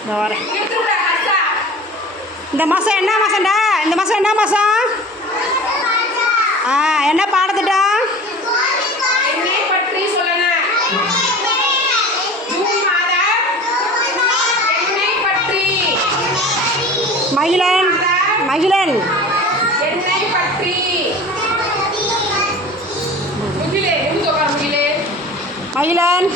இந்த வரேன். இந்த மாதம் என்ன மாதம்டா? இந்த மாதம் என்ன மாதம்? என்ன பாடத்திட்டம்? மகிழன் மகிழன் மகிழன்